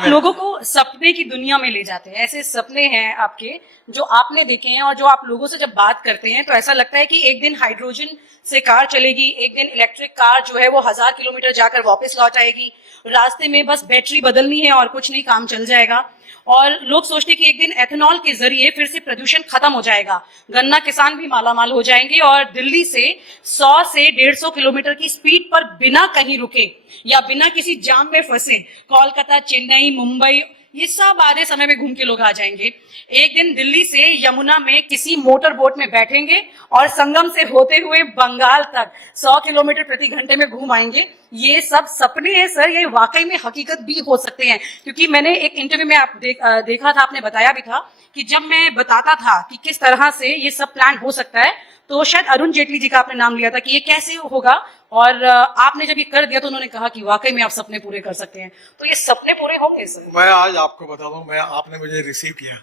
आप लोगों को सपने की दुनिया में ले जाते हैं, ऐसे सपने हैं आपके जो आपने देखे हैं और जो आप लोगों से जब बात करते हैं तो ऐसा लगता है कि एक दिन हाइड्रोजन से कार चलेगी, एक दिन इलेक्ट्रिक कार जो है वो 1000 किलोमीटर जाकर वापस लौट आएगी, रास्ते में बस बैटरी बदलनी है और कुछ नहीं, काम चल जाएगा। और लोग सोचते हैं कि एक दिन एथेनॉल के जरिए फिर से प्रदूषण खत्म हो जाएगा, गन्ना किसान भी मालामाल हो जाएंगे और दिल्ली से 100 से 150 किलोमीटर की स्पीड पर बिना कहीं रुके या बिना किसी जाम में फंसे कोलकाता, चेन्नई, मुंबई, ये सब आधे समय में घूम के लोग आ जाएंगे। एक दिन दिल्ली से यमुना में किसी मोटर बोट में बैठेंगे और संगम से होते हुए बंगाल तक 100 किलोमीटर प्रति घंटे में घूम आएंगे। ये सब सपने हैं सर, ये वाकई में हकीकत भी हो सकते हैं। क्योंकि मैंने एक इंटरव्यू में आप देखा था, आपने बताया भी था कि जब मैं बताता था कि किस तरह से ये सब प्लान हो सकता है, तो शायद अरुण जेटली जी का आपने नाम लिया था कि ये कैसे होगा, और आपने जब ये कर दिया तो उन्होंने कहा कि वाकई में आप सपने पूरे कर सकते हैं। तो ये सपने पूरे होंगे सर? मैं आज आपको बता दूं, मैं आपने मुझे रिसीव किया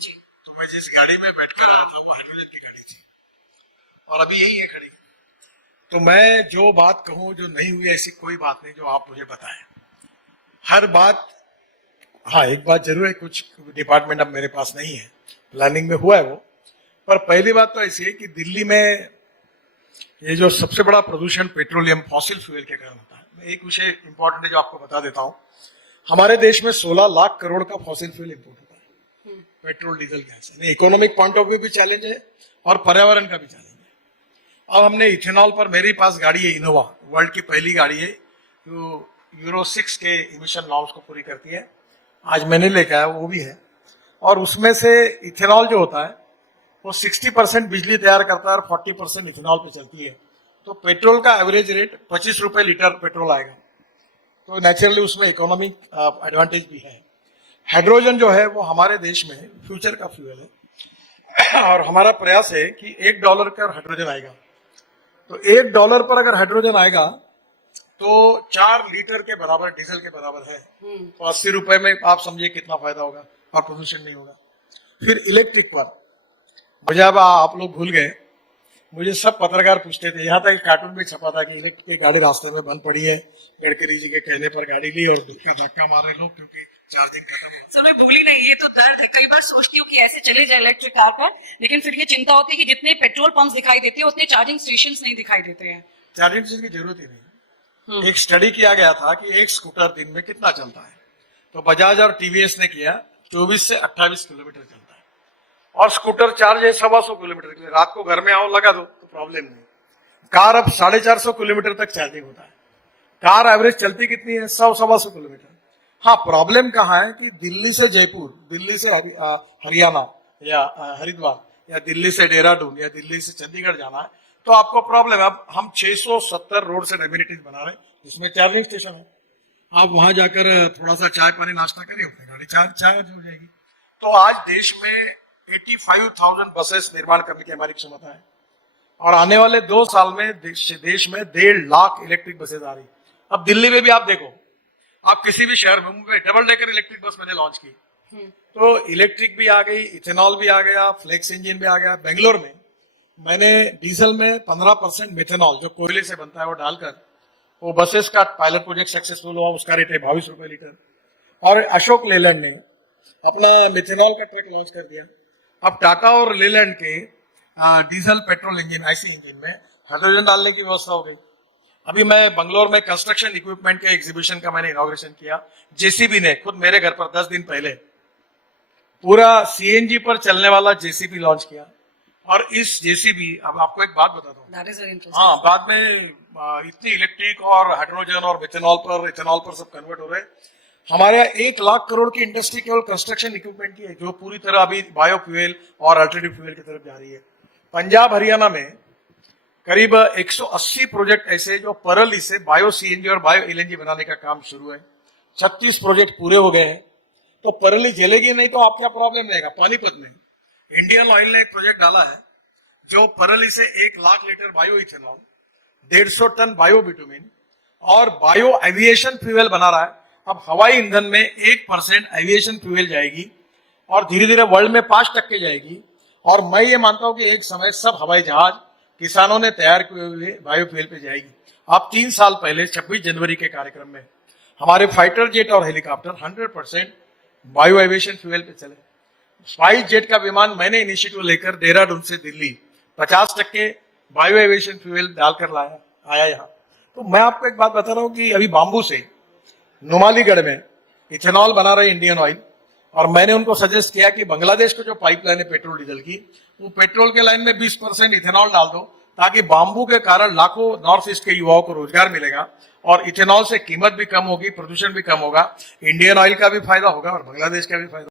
जी, तो मैं जिस गाड़ी में बैठकर आया था वो हाइड्रोजन की गाड़ी थी और अभी यही है खड़ी। तो मैं जो बात कहूं, जो नहीं हुई ऐसी कोई बात नहीं जो आप मुझे बताएं। हर बात, हाँ एक बात जरूर है, कुछ डिपार्टमेंट अब मेरे पास नहीं है, प्लानिंग में हुआ है वो। पर पहली बात तो ऐसी है कि दिल्ली में ये जो सबसे बड़ा प्रदूषण पेट्रोलियम फॉसिल फ्यूल के कारण होता है। मैं एक विषय इंपॉर्टेंट है जो आपको बता देता हूँ। हमारे देश में 16 लाख करोड़ का फॉसिल फ्यूल इंपोर्ट होता है, पेट्रोल डीजल गैस। यानी इकोनॉमिक पॉइंट ऑफ व्यू भी चैलेंज है और पर्यावरण का भी चैलेंज है। अब हमने इथेनॉल पर, मेरी पास गाड़ी है इनोवा, वर्ल्ड की पहली गाड़ी है जो यूरो 6 के इमिशन नॉर्म्स को पूरी करती है। आज मैंने लेके आया, वो भी है। और उसमें से इथेनॉल जो होता है वो 60% बिजली तैयार करता है और 40% इथेनॉल पे चलती है। तो पेट्रोल का एवरेज रेट 25 रुपए लीटर पेट्रोल आएगा। तो नेचुरली उसमें इकोनॉमिक एडवांटेज भी है। हाइड्रोजन जो है वो हमारे देश में फ्यूचर का फ्यूल है और हमारा प्रयास है कि $1 का हाइड्रोजन आएगा। तो $1 पर अगर हाइड्रोजन आएगा तो 4 लीटर के बराबर डीजल के बराबर है। तो 80 रुपए में आप समझिए कितना फायदा होगा और प्रदूषण नहीं होगा। फिर इलेक्ट्रिक पर मुझे, अब आप लोग भूल गए, मुझे सब पत्रकार पूछते थे, यहाँ तक एक कार्टून में छपा था कि इलेक्ट्रिक की गाड़ी रास्ते में बंद पड़ी है, गडकरी जी के कहने पर गाड़ी ली और धक्का मारे लोग क्योंकि चार्जिंग खत्म हो। सर मैं भूली नहीं, ये तो दर्द है। कई बार सोचती हूँ कि ऐसे चले जाए इलेक्ट्रिक कार पर, लेकिन फिर ये चिंता होती है कि जितने पेट्रोल पंप दिखाई देते हैं उतने चार्जिंग स्टेशन नहीं दिखाई देते हैं। चार्जिंग स्टेशन की जरूरत ही नहीं। एक स्टडी किया गया था कि एक स्कूटर दिन में कितना चलता है, तो बजाज और टीवीएस ने किया 24 से 28 किलोमीटर चलता है। और स्कूटर चार्ज है 125 किलोमीटर के लिए। रात को घर में आओ लगा दो तो प्रॉब्लम नहीं। कार अब 450 किलोमीटर तक चार्जिंग होता है। कार एवरेज चलती कितनी है? 100-125 किलोमीटर। हाँ, प्रॉब्लम कहाँ है कि दिल्ली से जयपुर, दिल्ली से हरियाणा या हरिद्वार, या दिल्ली से देहरादून, या दिल्ली से चंडीगढ़ जाना है तो आपको प्रॉब्लम है। अब हम 670 रोड से एमिनिटीज बना रहे हैं जिसमें चार्जिंग स्टेशन है। आप वहां जाकर थोड़ा सा चाय पानी नाश्ता करिए, अपनी गाड़ी चार्ज हो जाएगी। तो आज देश में 85,000 बसेस निर्माण करने की हमारी क्षमता है और आने वाले 2 साल में देश में 1.5 लाख इलेक्ट्रिक बसेस आ रही। अब दिल्ली में भी आप देखो, आप किसी भी शहर में, Mumbai double decker electric bus मैंने लॉन्च की, तो इलेक्ट्रिक भी आ गई, इथेनॉल भी आ गया, फ्लेक्स इंजन भी आ गया। बेंगलोर में मैंने डीजल में 15% मिथेनॉल जो कोयले से बनता है वो डालकर वो बसेस का पायलट प्रोजेक्ट सक्सेसफुल हुआ। उसका रेट है 22 रुपए लीटर। और अशोक लेलैंड ने अपना मिथेनॉल का ट्रक लॉन्च कर दिया। अब टाटा और लेलैंड के diesel petrol engine, IC engine में हाइड्रोजन डालने की व्यवस्था हो गई। अभी मैं बंगलोर में कंस्ट्रक्शन इक्विपमेंट के एग्जीबिशन का मैंने इनॉग्रेशन किया। जेसीबी ने खुद मेरे घर पर 10 दिन पहले पूरा सीएनजी पर चलने वाला जेसीबी लॉन्च किया। और इस जेसीबी, अब आपको एक बात बताता हूँ, हाँ बाद में इतनी इलेक्ट्रिक और हाइड्रोजन और मिथेनॉल पर, इथेनॉल पर सब कन्वर्ट हो रहे हैं। हमारे 1 लाख करोड़ की इंडस्ट्री केवल कंस्ट्रक्शन इक्विपमेंट की है जो पूरी तरह अभी बायोफ्यूल और अल्टरनेटिव फ्यूल की तरफ जा रही है। पंजाब हरियाणा में करीब 180 प्रोजेक्ट ऐसे जो परली से बायो सीएनजी और बायो एलएनजी बनाने का काम शुरू है। 36 प्रोजेक्ट पूरे हो गए हैं। तो परली जलेगी नहीं तो आप क्या प्रॉब्लम रहेगा? पानीपत में इंडियन ऑयल ने एक प्रोजेक्ट डाला है जो परली से 1 lakh litre bio ethanol, 150 ton bio bitumen और बायो एविएशन फ्यूल बना रहा है। अब हवाई ईंधन में 1% एविएशन फ्यूल जाएगी और धीरे धीरे वर्ल्ड में 5% जाएगी। और मैं ये मानता हूं कि एक समय सब हवाई जहाज किसानों ने तैयार किए हुए बायोफ्यूल पे जाएगी। आप 3 साल पहले 26 जनवरी के कार्यक्रम में हमारे फाइटर जेट और हेलीकॉप्टर 100% बायो एविएशन फ्यूल पे चले। स्पाइस जेट का विमान मैंने इनिशिएटिव लेकर देहरादून से दिल्ली 50% बायो एविएशन फ्यूल डालकर आया यहाँ। तो मैं आपको एक बात बता रहा हूँ कि अभी बाम्बू से नुमालीगढ़ में इथेनॉल बना रहे इंडियन ऑयल, और मैंने उनको सजेस्ट किया कि बांग्लादेश को जो पाइपलाइन है पेट्रोल डीजल की, वो पेट्रोल के लाइन में 20% इथेनॉल डाल दो, ताकि बाम्बू के कारण लाखों नॉर्थ ईस्ट के युवाओं को रोजगार मिलेगा और इथेनॉल से कीमत भी कम होगी, प्रदूषण भी कम होगा, इंडियन ऑयल का भी फायदा होगा और बांग्लादेश का भी फायदा।